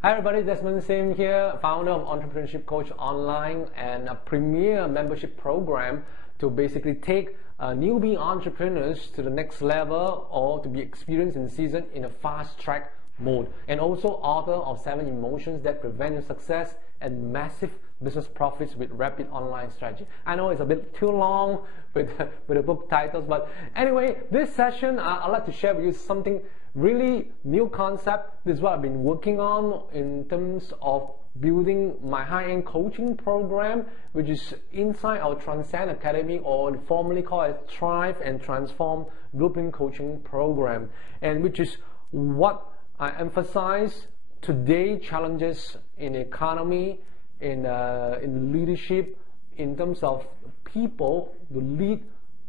Hi everybody, Desmond Sim here, founder of Entrepreneurship Coach Online and a premier membership program to basically take newbie entrepreneurs to the next level or to be experienced and seasoned in a fast track mode. And also author of 7 Emotions That Prevent Your Success and Massive Business Profits with Rapid Online Strategy. I know it's a bit too long with the book titles, but anyway, this session I'd like to share with you something really new concept. This is what I've been working on in terms of building my high-end coaching program, which is inside our Transcend Academy, or formerly called as Thrive and Transform Blueprint Coaching Program, and which is what I emphasize today challenges in economy, in leadership, in terms of people to lead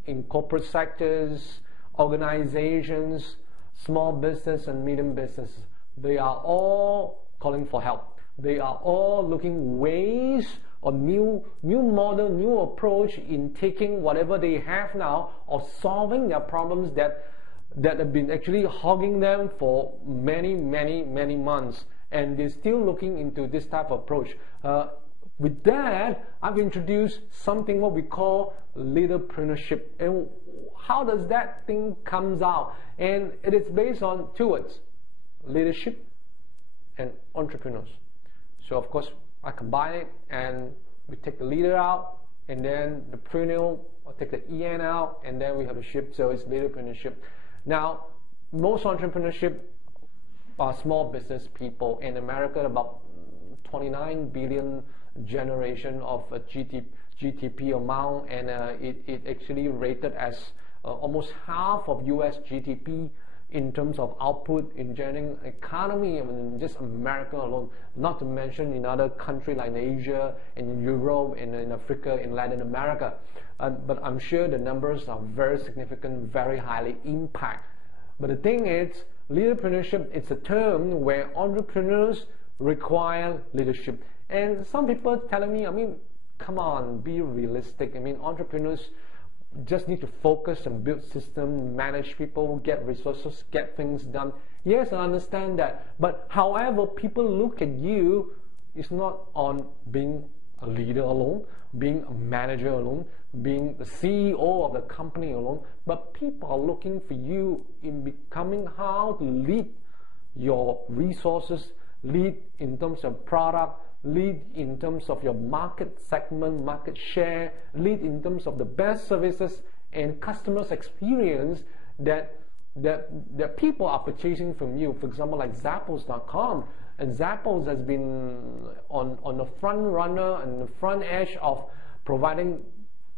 in corporate sectors, organizations, small business and medium business. They are all calling for help. They are all looking ways or new model, new approach in taking whatever they have now or solving their problems that have been actually hogging them for many months, and they're still looking into this type of approach. With that, I've introduced something what we call Leaderpreneurship. And how does that thing comes out? And it is based on 2 words: leadership and entrepreneurs. So of course, I combine it and we take the leader out, and then the preneur, or take the EN out, and then we have a ship, so it's Leaderpreneurship. Now, most entrepreneurship are small business people. In America, about 29 billion generation of a GDP amount, and it actually rated as almost half of US GDP in terms of output in generating economy in just America alone, not to mention in other countries like Asia, in Europe, in Africa, in Latin America. But I'm sure the numbers are very significant, very highly impact. But the thing is, leaderpreneurship, it's a term where entrepreneurs require leadership. And some people are telling me, I mean, come on, be realistic. I mean, entrepreneurs just need to focus and build systems, manage people, get resources, get things done. Yes, I understand that. But however, people look at you, it's not on being a leader alone, being a manager alone, being the CEO of the company alone, but people are looking for you in becoming how to lead your resources, lead in terms of product, lead in terms of your market segment, market share, lead in terms of the best services and customers experience that people are purchasing from you. For example, like Zappos.com, and Zappos has been on the front runner and the front edge of providing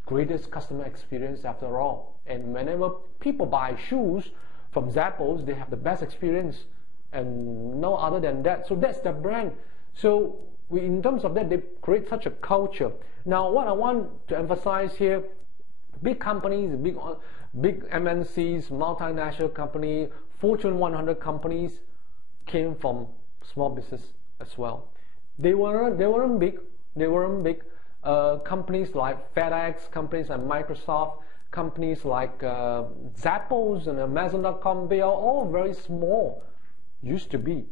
greatest customer experience after all. And whenever people buy shoes from Zappos, they have the best experience and no other than that. So that's their brand. So in terms of that, they create such a culture. Now, what I want to emphasize here, big companies, big MNCs, multinational company, Fortune 100 companies came from small business as well. They weren't big. Companies like FedEx, companies like Microsoft, companies like Zappos and Amazon.com, they are all very small, used to be.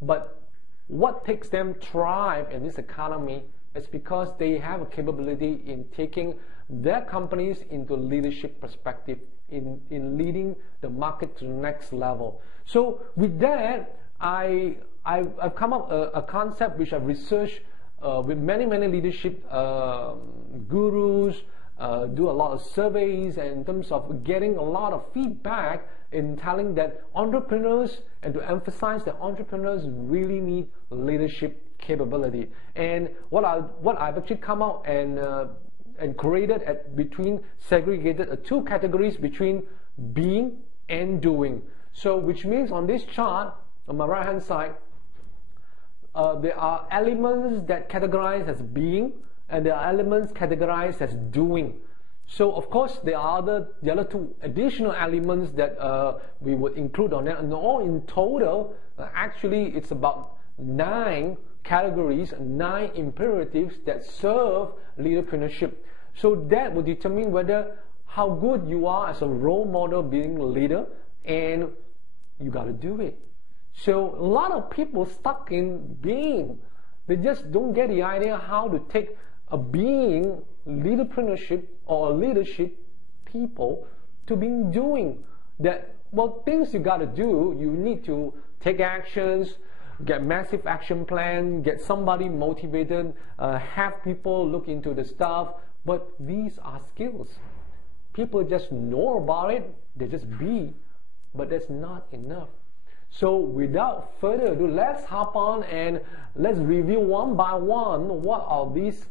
But what takes them thrive in this economy is because they have a capability in taking their companies into leadership perspective, in leading the market to the next level. So with that, I've come up a concept which I've researched with many leadership gurus, do a lot of surveys, and in terms of getting a lot of feedback in telling that entrepreneurs, and to emphasize that entrepreneurs really need leadership capability. And what I've actually come out and created segregated 2 categories between being and doing. So which means on this chart on my right hand side, there are elements that categorize as being, and there are elements categorized as doing. So of course there are the other 2 additional elements that we would include on that, and all in total actually it's about 9 categories, 9 imperatives that serve leaderpreneurship. So that will determine whether how good you are as a role model being a leader, and you got to do it. So a lot of people stuck in being. They just don't get the idea how to take a being, leaderpreneurship or leadership people to being doing. That, well, things you got to do, you need to take actions, get massive action plan, get somebody motivated, have people look into the stuff. But these are skills. People just know about it, they just be, but that's not enough. So without further ado, let's hop on and let's review one by one what are these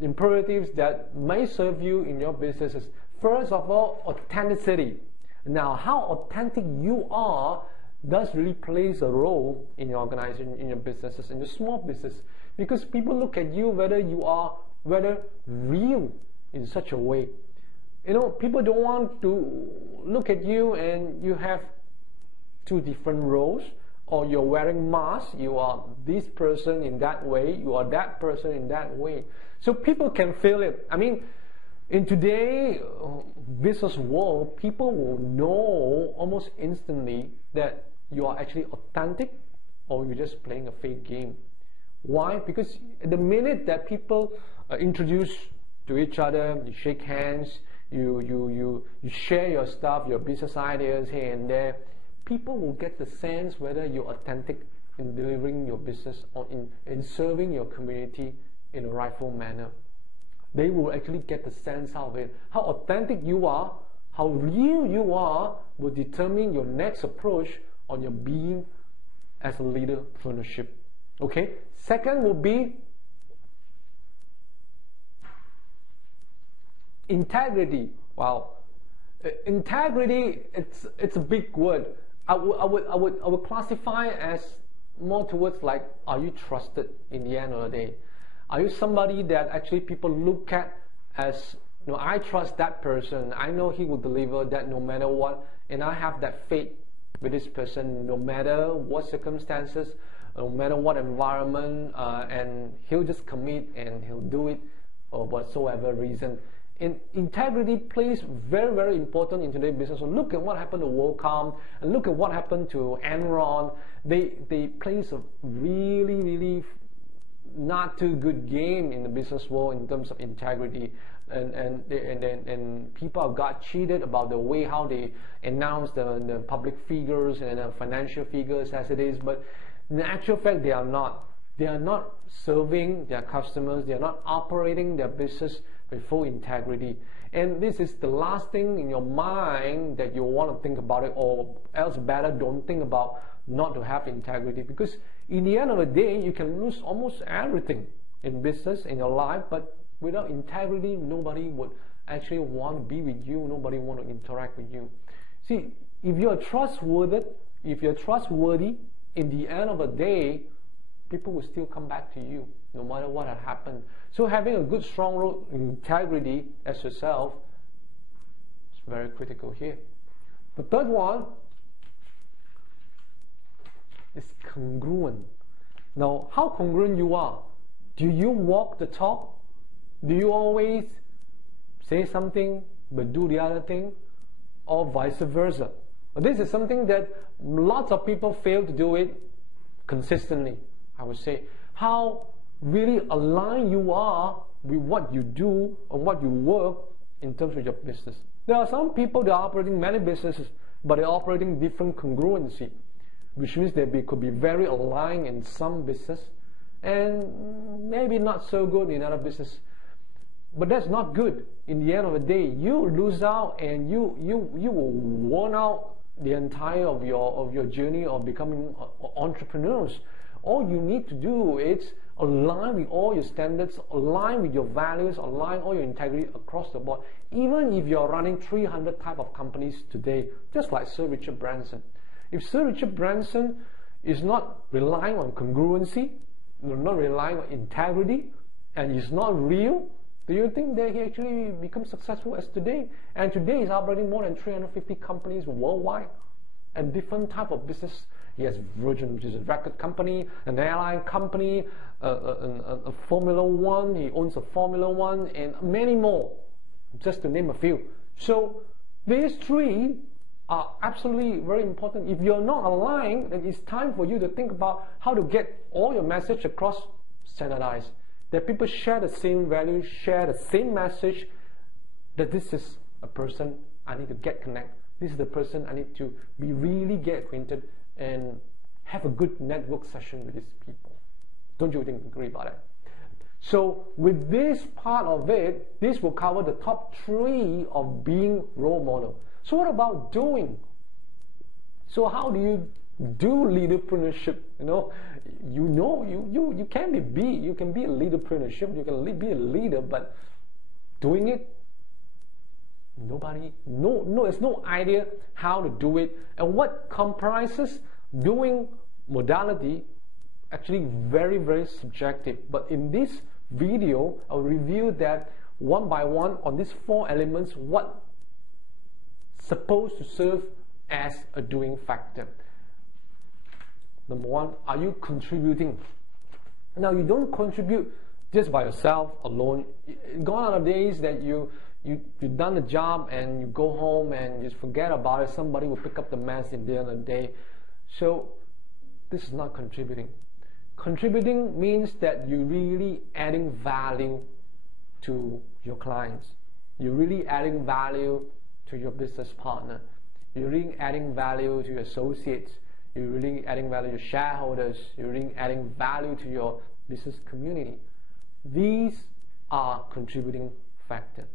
imperatives that may serve you in your businesses. First of all, authenticity. Now, how authentic you are does really plays a role in your organization, in your businesses, in your small business, because people look at you whether you are real in such a way. You know, people don't want to look at you and you have two different roles, or you're wearing masks, you are this person in that way, you are that person in that way. So people can feel it. I mean, in today's business world, people will know almost instantly that you are actually authentic or you're just playing a fake game. Why? Because the minute that people introduce to each other, you shake hands, you share your stuff, your business ideas here and there, people will get the sense whether you're authentic in delivering your business or in serving your community in a rightful manner. They will actually get the sense out of it. How authentic you are, how real you are, will determine your next approach on your being as a leaderpreneurship. Okay? Second will be integrity. Wow. Integrity, it's a big word. I would classify as more towards like, are you trusted in the end of the day? Are you somebody that actually people look at as, you know, I trust that person, I know he will deliver that no matter what, and I have that faith with this person no matter what circumstances, no matter what environment, and he'll just commit and he'll do it for whatsoever reason. And integrity plays very, very important in today's business. So look at what happened to WorldCom, and look at what happened to Enron. They plays a really, really not too good game in the business world in terms of integrity, and people got cheated about the way how they announce the public figures and the financial figures as it is. But in actual fact, they are not serving their customers, they are not operating their business with full integrity. And this is the last thing in your mind that you want to think about it, or else better don't think about not to have integrity, because in the end of the day you can lose almost everything in business, in your life, but without integrity nobody would actually want to be with you, nobody want to interact with you. See, if you're trustworthy, in the end of the day people will still come back to you no matter what had happened. So having a good strong role in integrity as yourself is very critical here. The third one is congruent. Now, how congruent you are? Do you walk the talk? Do you always say something but do the other thing, or vice versa? This is something that lots of people fail to do it consistently. I would say how really aligned you are with what you do and what you work in terms of your business. There are some people that are operating many businesses, but they're operating different congruency, which means they could be very aligned in some business and maybe not so good in other business. But that's not good. In the end of the day, you lose out and you will worn out the entire of your journey of becoming entrepreneurs. All you need to do is align with all your standards, align with your values, align all your integrity across the board. Even if you're running 300 type of companies today, just like Sir Richard Branson. If Sir Richard Branson is not relying on congruency, not relying on integrity, and is not real, do you think that he actually becomes successful as today? And today he's operating more than 350 companies worldwide and different type of business. He has Virgin, which is a record company, an airline company, a Formula One. He owns a Formula One, and many more, just to name a few. So these three are absolutely very important. If you're not aligned, then it's time for you to think about how to get all your message across standardized. That people share the same values, share the same message, that this is a person I need to get connect. This is the person I need to really get acquainted and have a good network session with these people. Don't you agree about that? So with this part of it, this will cover the top 3 of being role model. So what about doing? So how do you do leaderpreneurship? You can be a leaderpreneurship, you can be a leader, but doing it, there's no idea how to do it. And what comprises doing modality, actually very, very subjective. But in this video, I'll review that one by one on these 4 elements, what supposed to serve as a doing factor. Number 1, are you contributing? Now, you don't contribute just by yourself alone. Gone are the days that you've done the job and you go home and just forget about it. Somebody will pick up the mess at the end of the day. So this is not contributing. Contributing means that you're really adding value to your clients. You're really adding value to your business partner. You're really adding value to your associates. You're really adding value to your shareholders. You're really adding value to your business community. These are contributing factors.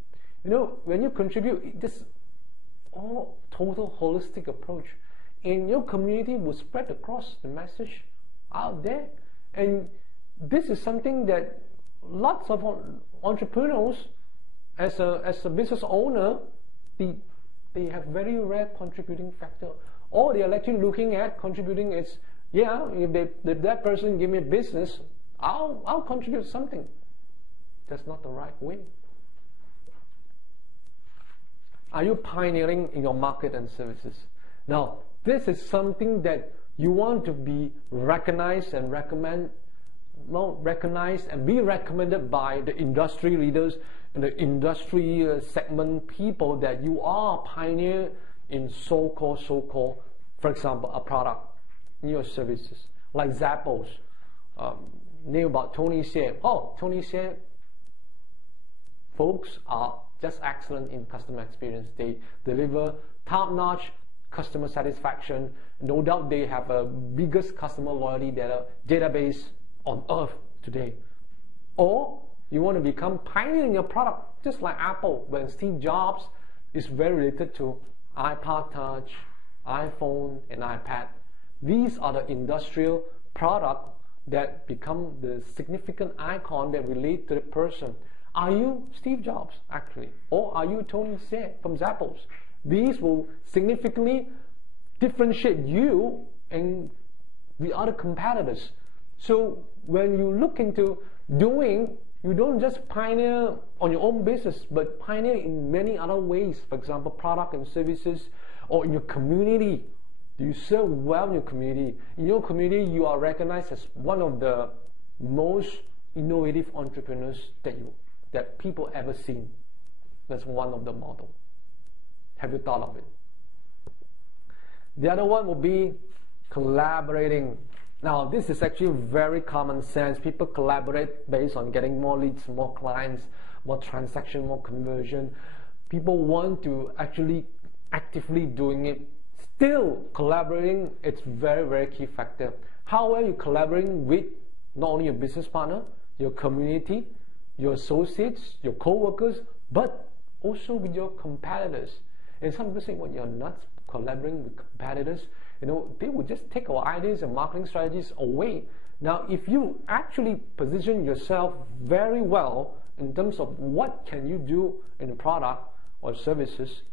When you contribute, this all total holistic approach in your community will spread across the message out there. And this is something that lots of entrepreneurs, as a business owner, they have very rare contributing factor. All they are actually looking at contributing is, if that person give me a business, I'll contribute something. That's not the right way. Are you pioneering in your market and services? Now, this is something that you want to be recognized and be recommended by the industry leaders and the industry segment people, that you are a pioneer in so-called, for example, a product in your services. Like Zappos, knew about Tony Xie. Tony Xie folks are just excellent in customer experience. They deliver top-notch customer satisfaction. No doubt they have a biggest customer loyalty database on earth today. Or you want to become pioneer in your product, just like Apple, when Steve Jobs is very related to iPod Touch, iPhone, and iPad. These are the industrial products that become the significant icon that relate to the person. Are you Steve Jobs, actually? Or are you Tony Xie from Zappos? These will significantly differentiate you and the other competitors. So when you look into doing, you don't just pioneer on your own business, but pioneer in many other ways. For example, product and services, or in your community. Do you serve well in your community? In your community, you are recognized as one of the most innovative entrepreneurs that people ever seen. That's one of the models. Have you thought of it? The other one will be collaborating. Now, this is actually very common sense. People collaborate based on getting more leads, more clients, more transaction, more conversion. People want to actually actively doing it. Still, collaborating, it's very, very key factor. How are you collaborating with not only your business partner, your community, your associates, your co-workers, but also with your competitors? And some people say, well, you're not collaborating with competitors. They will just take our ideas and marketing strategies away. Now, if you actually position yourself very well in terms of what can you do in a product or services,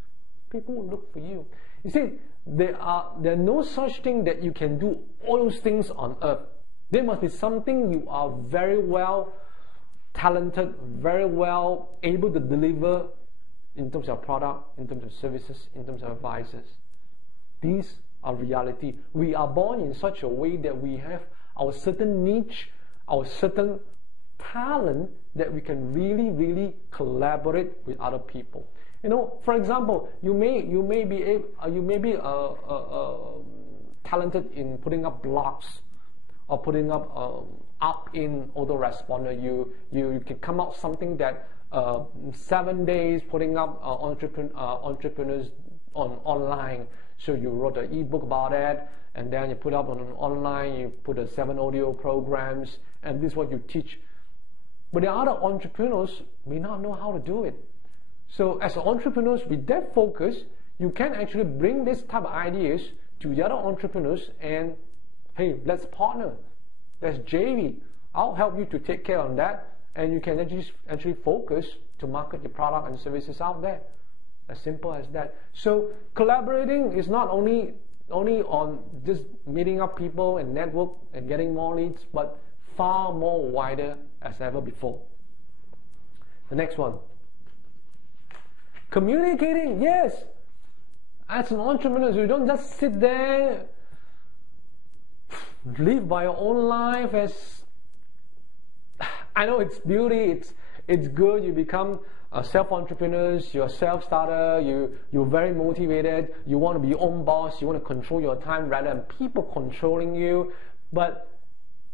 people will look for you. You see, there are no such thing that you can do all those things on earth. There must be something you are very well talented, very well able to deliver in terms of product, in terms of services, in terms of advisors. These are reality. We are born in such a way that we have our certain niche, our certain talent that we can really, really collaborate with other people. You know, for example, you may be talented in putting up blogs or putting up opt-in autoresponder. You can come up something that 7 days putting up entrepreneurs online. So you wrote an ebook about it, and then you put up on online. You put 7 audio programs, and this is what you teach. But the other entrepreneurs may not know how to do it. So as entrepreneurs with that focus, you can actually bring this type of ideas to the other entrepreneurs and, hey, let's partner, let's JV. I'll help you to take care of that, and you can actually focus to market your product and services out there. As simple as that. So collaborating is not only on just meeting up people and network and getting more leads, but far more wider as ever before. The next one. Communicating, yes. As an entrepreneur, you don't just sit there, live by your own life. As I know it's beauty, it's good. You become self-entrepreneurs, you're a self-starter, you're very motivated, you want to be your own boss, you want to control your time rather than people controlling you. But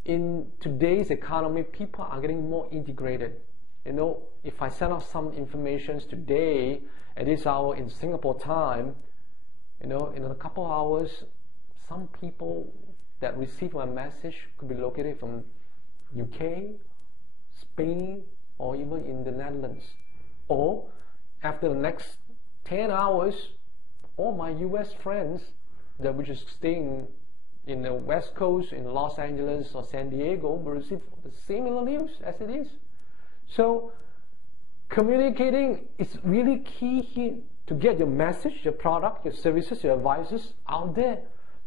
in today's economy, people are getting more integrated. You know, if I send out some information today at this hour in Singapore time, you know, in a couple of hours, some people that receive my message could be located from UK, Spain, or even in the Netherlands. Or after the next 10 hours, all my US friends that which is staying in the West Coast, in Los Angeles or San Diego, will receive the similar news as it is. So communicating is really key here to get your message, your product, your services, your advices out there.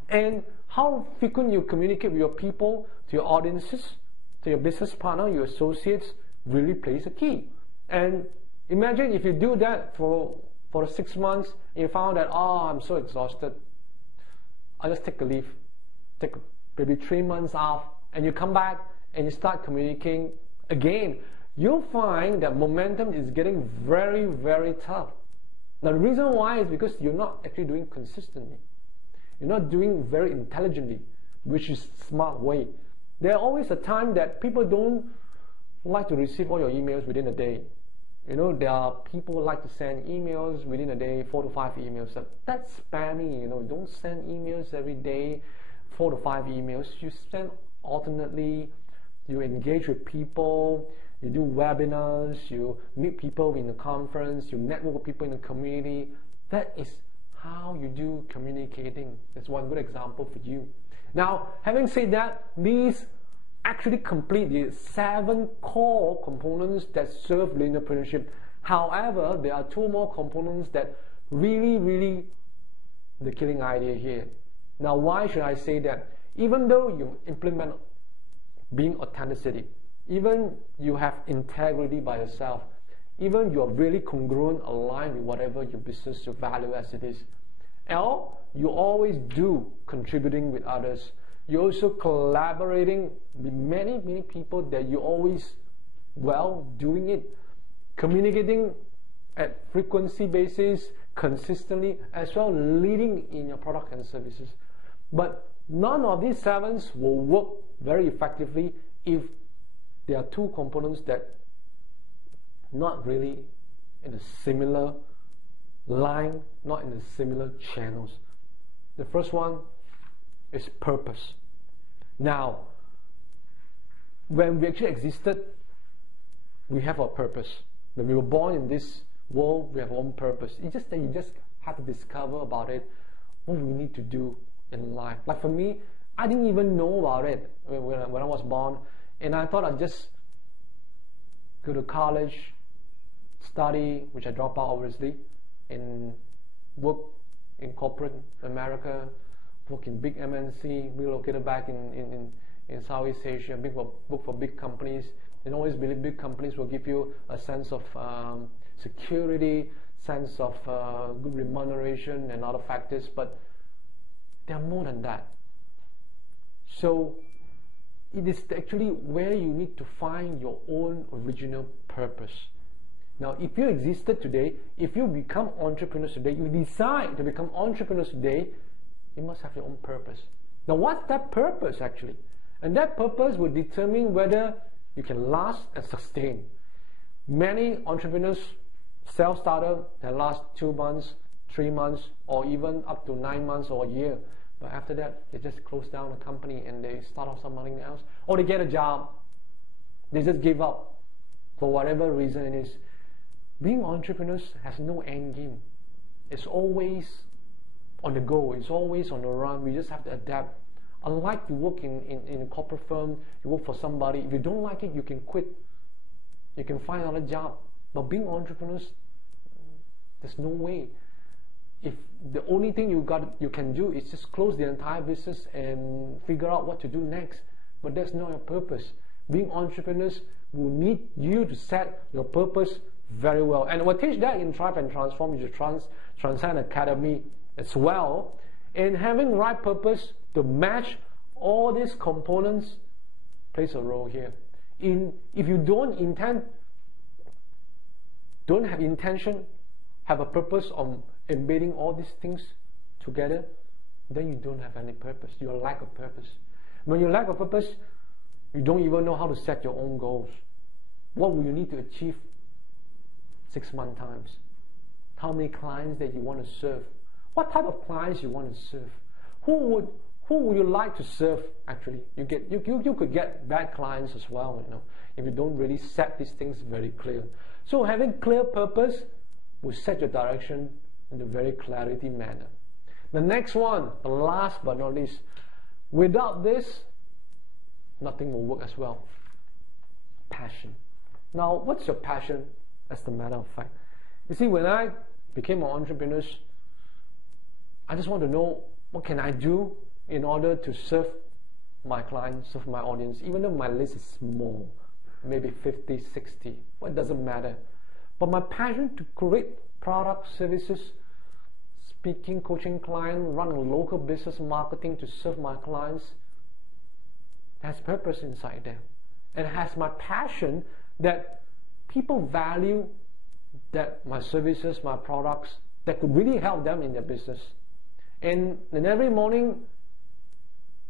And how frequent you communicate with your people, to your audiences, to your business partner, your associates, really plays a key. And imagine if you do that for 6 months, and you found that, oh, I'm so exhausted, I'll just take a leave, take maybe 3 months off, and you come back and you start communicating again. You'll find that momentum is getting very, very tough. Now the reason why is because you're not actually doing consistently. You're not doing very intelligently, which is smart way. There are always a time that people don't like to receive all your emails within a day. You know, there are people who like to send emails within a day, 4 to 5 emails. That's spammy, you know. Don't send emails every day, 4 to 5 emails. You send alternately, you engage with people, you do webinars, you meet people in the conference, you network with people in the community. That is how you do communicating. That's one good example for you. Now, having said that, these actually complete the 7 core components that serve leaderpreneurship. However, there are 2 more components that really the killing idea here. Now, why should I say that? Even though you implement being authenticity, even you have integrity by yourself, even you're really congruent, aligned with whatever your business, your value as it is, L, you always do contributing with others. You're also collaborating with many people that you always doing it, communicating at frequency basis, consistently, as well leading in your product and services. But none of these 7s will work very effectively if there are 2 components that not really in a similar line, not in the similar channels. The first one is purpose. Now, when we actually existed, we have a purpose. When we were born in this world, we have our own purpose. It's just that you just have to discover about it, what we need to do in life. Like for me, I didn't even know about it when I was born, and I thought I'd just go to college, study, which I dropped out obviously, and work in corporate America, work in big MNC, relocated back in Southeast Asia, work for big companies, and always believe big companies will give you a sense of security, sense of good remuneration and other factors, but they are more than that. So it is actually where you need to find your own original purpose. Now, if you existed today, if you become entrepreneurs today, you decide to become entrepreneurs today, you must have your own purpose. Now, what's that purpose actually? And that purpose will determine whether you can last and sustain. Many entrepreneurs, self-starter, that last 2 months, 3 months, or even up to 9 months or a year. But after that, they just close down the company and they start off something else. Or they get a job. They just give up for whatever reason it is. Being entrepreneurs has no end game. It's always on the go. It's always on the run. We just have to adapt. Unlike you work in a corporate firm, you work for somebody. If you don't like it, you can quit. You can find another job. But being entrepreneurs, there's no way. If the only thing you can do is just close the entire business and figure out what to do next. But that's not your purpose. Being entrepreneurs will need you to set your purpose very well. And we'll teach that in Thrive and Transform, which is Transcend Academy as well. And having right purpose to match all these components plays a role here. If you don't have intention, have a purpose on embedding all these things together, then you don't have any purpose. You lack of purpose. When you lack of purpose, you don't even know how to set your own goals. What will you need to achieve 6 months times? How many clients that you want to serve? What type of clients you want to serve? Who would you like to serve actually? You could get bad clients as well, if you don't really set these things very clear. So having clear purpose will set your direction in a very clarity manner. The next one, the last but not least, without this, nothing will work as well. Passion. Now, what's your passion? As the matter of fact, you see, when I became an entrepreneur, I just want to know what can I do in order to serve my clients, serve my audience, even though my list is small, maybe 50, 60, well, it doesn't matter. But my passion to create products, services, speaking, coaching clients, run a local business marketing to serve my clients, has purpose inside there. And has my passion that people value that my services, my products, that could really help them in their business. And every morning,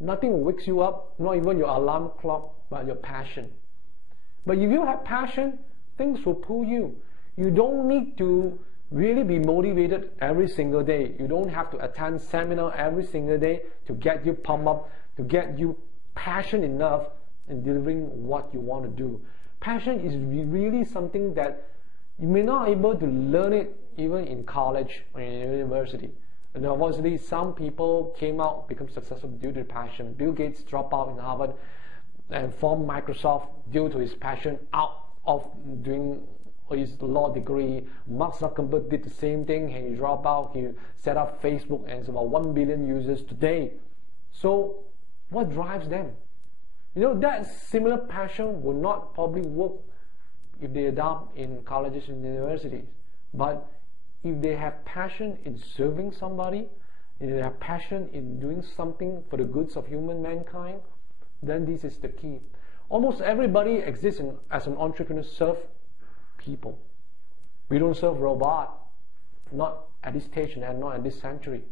nothing wakes you up, not even your alarm clock, but your passion. But if you have passion, things will pull you. You don't need to really be motivated every single day. You don't have to attend seminar every single day to get you pumped up, to get you passionate enough in delivering what you want to do. Passion is really something that you may not be able to learn it even in college or in university. And obviously, some people came out, become successful due to passion. Bill Gates dropped out in Harvard and formed Microsoft due to his passion out of doing his law degree. Mark Zuckerberg did the same thing. He dropped out. He set up Facebook, and it's about 1 billion users today. So, what drives them? That similar passion will not probably work if they adopt in colleges and universities. But if they have passion in serving somebody, if they have passion in doing something for the goods of human mankind, then this is the key. Almost everybody exists as an entrepreneur, serve people. We don't serve robots, not at this stage and not at this century.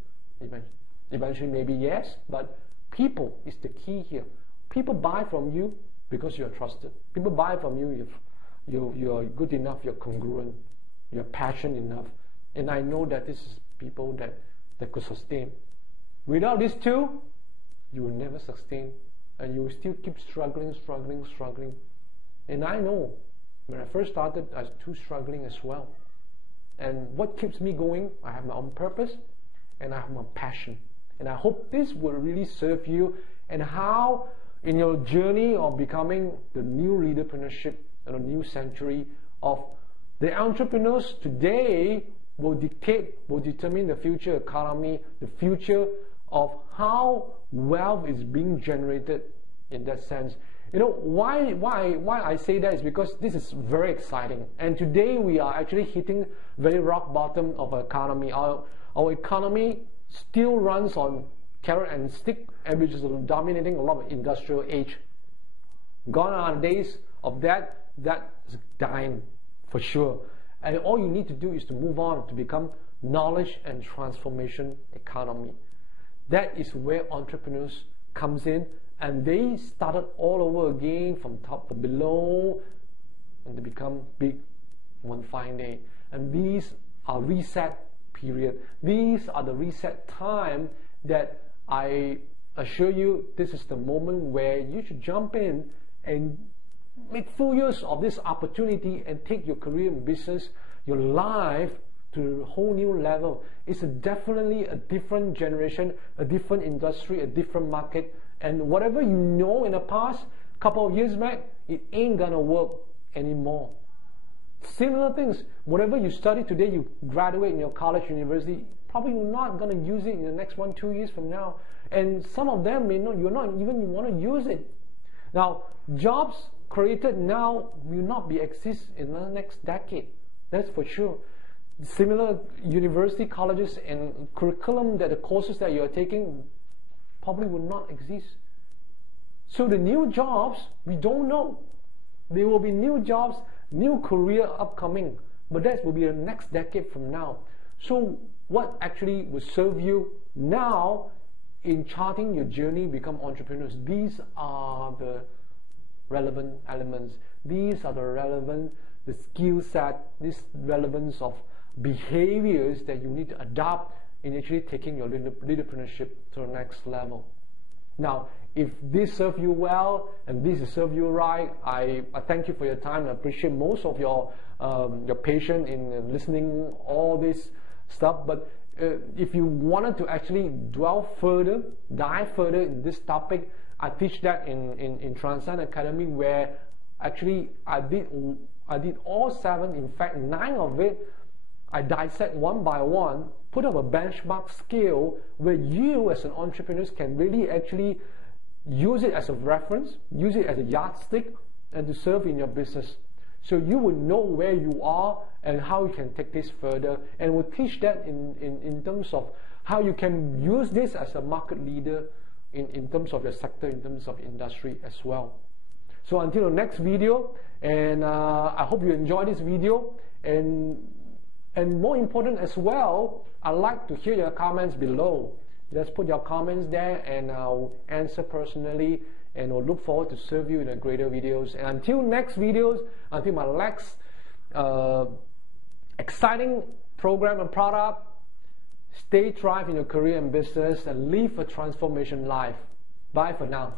Eventually maybe yes, but people is the key here. People buy from you because you are trusted. People buy from you if you are good enough, you're congruent, you're passionate enough. And I know that this is people that could sustain. Without these two, you will never sustain, and you will still keep struggling. And I know when I first started, I was too struggling as well. And what keeps me going? I have my own purpose and I have my passion. And I hope this will really serve you, and how in your journey of becoming the new leaderpreneurship and a new century of the entrepreneurs today will determine the future economy, the future of how wealth is being generated in that sense. Why I say that is because this is very exciting. And today we are actually hitting very rock bottom of our economy. Our economy still runs on carrot and stick, which is dominating a lot of industrial age. Gone are the days of that is dying for sure. and all you need to do is to move on to become knowledge and transformation economy. That is where entrepreneurs comes in, and they started all over again from top to below, and they become big one fine day. And these are reset period. These are the reset time that I assure you, this is the moment where you should jump in and make full use of this opportunity and take your career and business, your life to a whole new level. It's definitely a different generation, a different industry, a different market, and whatever you know in the past, couple of years back, it ain't gonna work anymore. Similar things, whatever you study today, you graduate in your college, university, probably you're not going to use it in the next 1-2 years from now. And some of them may not, you're not even want to use it. Now, jobs created now will not be exist in the next decade. That's for sure. Similar university, colleges, and curriculum that the courses that you are taking probably will not exist. So the new jobs, we don't know. There will be new jobs, new career upcoming, but that will be the next decade from now. So what actually will serve you now in charting your journey become entrepreneurs? These are the relevant elements. These are the relevant, the skill set, this relevance of behaviors that you need to adopt in actually taking your leaderpreneurship to the next level. Now, if this serves you well and this serves you right, I thank you for your time. I appreciate most of your patience in listening all this stuff. But if you wanted to actually dwell further, dive further in this topic, I teach that in Transcend Academy, where actually I did all 7, in fact 9 of it. I dissect one by one, put up a benchmark scale where you as an entrepreneur can really actually use it as a reference, use it as a yardstick, and to serve in your business. So you will know where you are and how you can take this further, and we'll teach that in terms of how you can use this as a market leader in terms of your sector, in terms of industry as well. So until the next video, and I hope you enjoy this video, and more important as well, I'd like to hear your comments below. Just put your comments there and I'll answer personally, and we'll look forward to serve you in the greater videos. And until next videos, until my next exciting program and product, stay thrive in your career and business and live a transformation life. Bye for now.